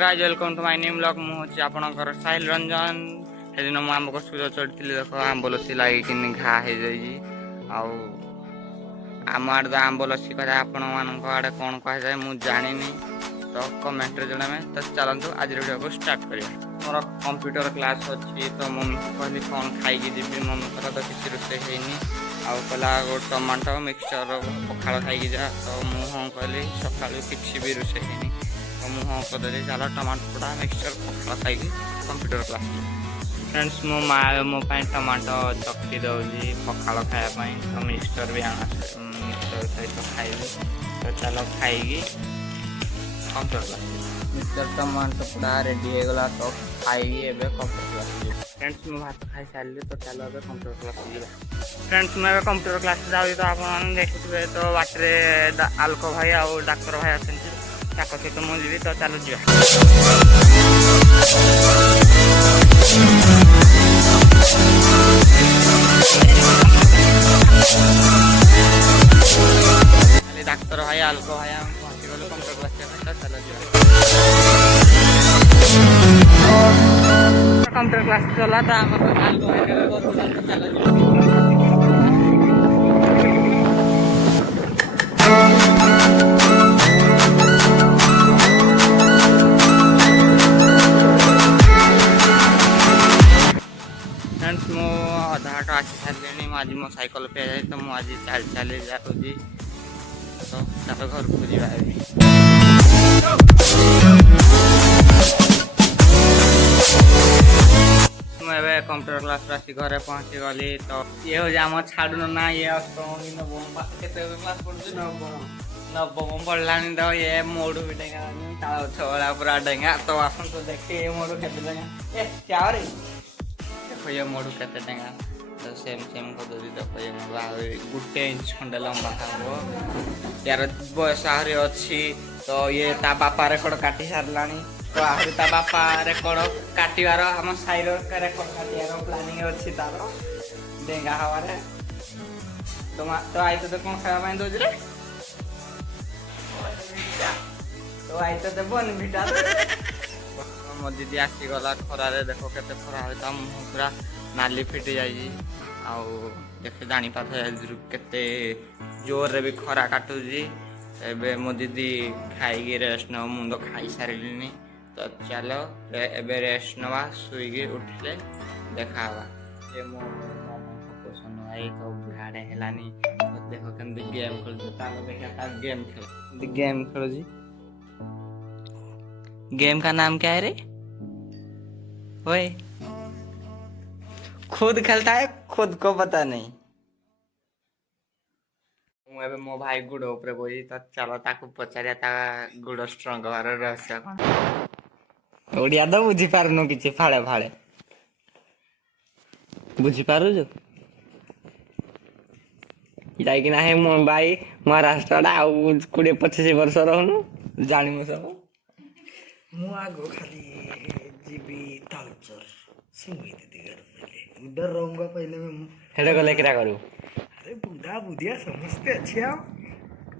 Guys welcome to my new blog मु होची आपनकर साहिल रंजन हेदिन मु आंब को सुज चढ़ती देखो आंब लसी लागिक घा हो जाई आम आड़े आंब लसी कह आपण मान आड़े कौन कहुए मुझे जानी तो कमेंट रे जणावे तो चलतु आज वीडियो को स्टार्ट करिया मोर कंप्यूटर क्लास अच्छी तो मम्मी कहली कौन खाई जीवी मम्मी तो किसी रोसे है आला गो टमाटो मिक्सचर पखाड़ खाई जा तो मु हाँ कहली सका किसी भी रोसे है तो मु हाँ कदे चलो टमाटो पोड़ा मिक्सचर पखाड़ खाई कंप्यूटर क्लास फ्रेंड्स मो माँ मो टमाटो चकटी दौली पखाड़ खायापाई तो मिक्सचर भी आना मिक्सचर सहित खाइबे तो चलो खाई कंप्यूटर क्लास मिक्सचर टमाटो पोड़ा रेडी हो गला तो खाई कंप्यूटर क्लास फ्रेंड्स मैं भात खाई सारे तो चलो अब कंप्यूटर क्लास जावा फ्रेंड्स मैं कंप्यूटर क्लास जाऊँ तो आप देखुए तो बाटे आलोक भाई आउ डाक्तर भाई आसती सहित मुझे तो चलो जा डाक्तर भाई आलोक भाई पहुँची गलु कंप्यूटर क्लास तो चलो जा कंप्यूटर क्लास चला था फ्रेंड्स मो अधा घाट आसी सारे आज मो साइकिल पे जाए तो मुझे चल चल जाऊँगी तो चलो घर को जा कंप्यूटर क्लास आसी घरे पहुँची गली तो ये हो आम छाड़ू ना ये अष्टम नवम क्लास पढ़ुची नवम पढ़ला तो ये मोड़ू भी डेगा छला पूरा डेगा तो आसन तो देखिए ये मोड़ू केते डेगा ए क्या रे देखो ये मोड़ू केते डेगा तो सेम सेम कर दे देखो ये मोड़ू गुटे इंच खंडे लंबा हम यार बयस आहरी अच्छी तो ये ता बापा रेकर्ड काटी सारलानी तो आहरी ता बापा रेकर्ड काटिवार आम साइर रेकर्ड काटिवार प्लानिंग अच्छी तार डेंगा हवार तो आई तो कौन खावा दौज रे तो आई तो देवन भिटा मो दीदी आसीगला खरारे देखो केते खरा होता मुँह पूरा नाली फिटी जाइए देखे जापार केते जोर रे भी खरा काटुची एबे मो दीदी खाई रेस्ट न मुंड खाई सारे तो चलो एबे रेस्ट नवा शुई उठिले देखा ये मो पोषण आई तो बुढ़ाड़े हेलानी देखो केमती गेम खेल देखा गेम खेल गेम खेलो जी गेम का नाम क्या है रे ओए खुद खेलता है खुद को पता नहीं मुझे मो भाई गुड़ ऊपर बोली तो चलो ताकू पचारिया ता गुड़ स्ट्रंग हवार रहस्य कौन ओडिया तो बुझी पारुनु किछि फाळे फाळे बुझी पारु जो जाइकिना है मो भाई महाराष्ट्र आ 20-25 वर्ष रहनु जानि मो सब मु आगो खाली जीबी तालचर सुई दीदी घर पहले उधर रहूंगा पहले मैं हेडे को लेके करू अरे बुधा बुधिया समझते अच्छे आओ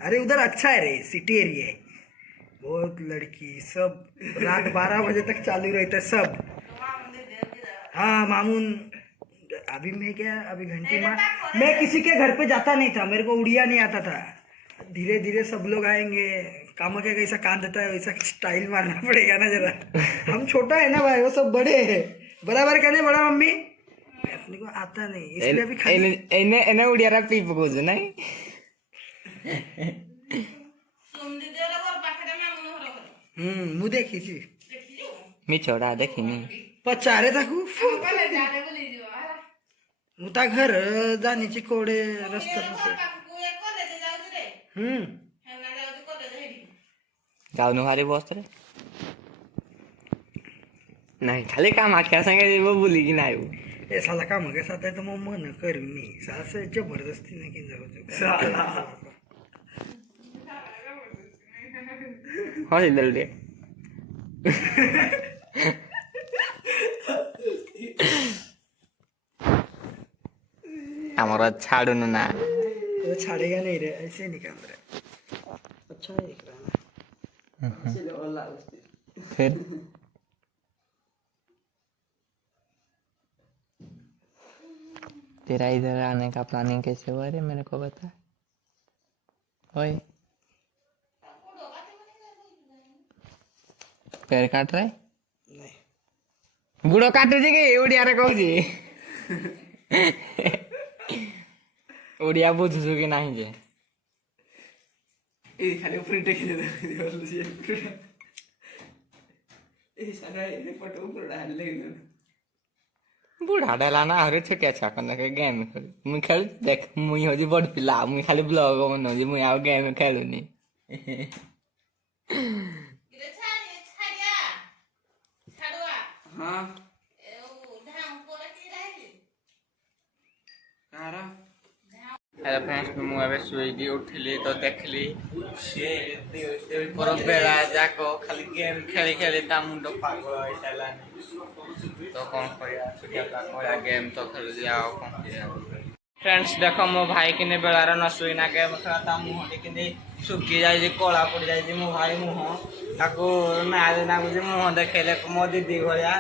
अरे उधर अच्छा है रे सिटी एरिया है बहुत लड़की सब रात 12 बजे तक चालू रहता है सब हाँ मामून अभी मैं क्या अभी घंटी मार मैं किसी के घर पे जाता नहीं था मेरे को उड़िया नहीं आता था धीरे धीरे सब लोग आएंगे काम के कैसा कान देता है वैसा स्टाइल मारना पड़ेगा ना जरा हम छोटा है ना भाई वो सब बड़े है बराबर कहने बड़ा मम्मी अपने को आता नहीं इसलिए अभी खाली एने उड़िया रा पी पकोज नहीं मु देखी छी मी छोड़ा देखिनी पचारे ताकू मुता घर जाण्याची कोडे रस्ता जाऊन भारी बस रे नहीं खाली काम आख्या संगे वो बोली कि नहीं ए साला काम के साथ है तो मैं मन करनी सास जबरदस्ती नहीं की जाओ साला हाँ सिद्धल रे हमारा छाड़ू ना वो छाड़ेगा नहीं रे ऐसे निकाल रहे अच्छा है दिख रहा है फिर तेरा इधर आने का प्लानिंग कैसे हुआ रे, मेरे को बता। ओए पैर काट रहा है? नहीं गुड़ काटुची कि ओडिया रे कहूची ओडिया बुझुछु कि नाही जे ए खाली ऊपर टेक दे ए सारा ये फोटो ऊपर डाल ले बुढ़ा डाला ना अरे छके छकन के गेम खेल मुई खेल देख मुई होजी बड़ पिला मुई खाली ब्लॉग बनौजी मुई आउ गेम खेलुनी हाँ कारा हेलो फ्रेंड्स मु एबे सुईगी उठली तो देखली से पर बेला जाको खाली गेम खेली खेली ता मुंडो पागल होई सालानी तो कौन करिया छुटिया का कोया गेम तो खेल दिया और कौन किया फ्रेंड्स देखो मो भाई किने बेलार न सुईना गेम खेलता मुंह किने सुखी जाई कोला पड़ जाई मो भाई मुंह ताको ना ना बुझे मुंह देखेले मो दीदी भलिया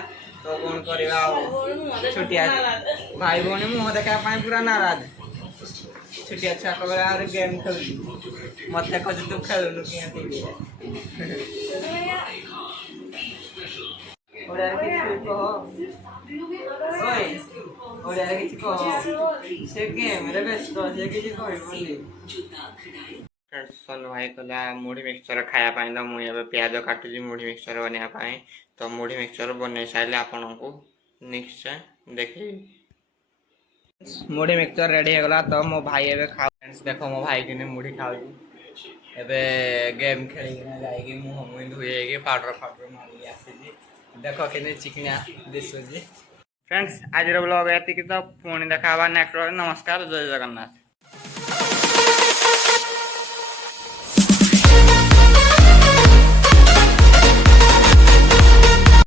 तो कौन करिया छुटिया भाई भौणी मुंह देखा पाई पूरा नाराज छुटिया छाक बेला आरे गेम खेल मते कह तू खेलनु कि टीवी ओडा के कहो ओए ओडा के कहो से गेम रे बेस्ट से कि कहि बोली सन भाई कहला मुढ़ी मिक्सचर खाया पाई तो मुझे एबे प्याज काटुची मुढ़ी मिक्सचर बनिया पाई तो मुढ़ी मिक्सचर बनै साइले आपन को निश्चय देखी मुढ़ी मिक्सचर रेडी हो गला तो मो भाई एबे खा फ्रेंड्स देखो मो भाई किने मुढ़ी खाउची एबे गेम खेली ना जाएगी मुंह मुंह धुएगी पाउडर फाउडर मारी आसी देखो किने चिकना दिसुजी फ्रेंड्स आज रो ब्लॉग एति कि तो पुणी देखाबा नेक्स्ट नमस्कार जय जगन्नाथ।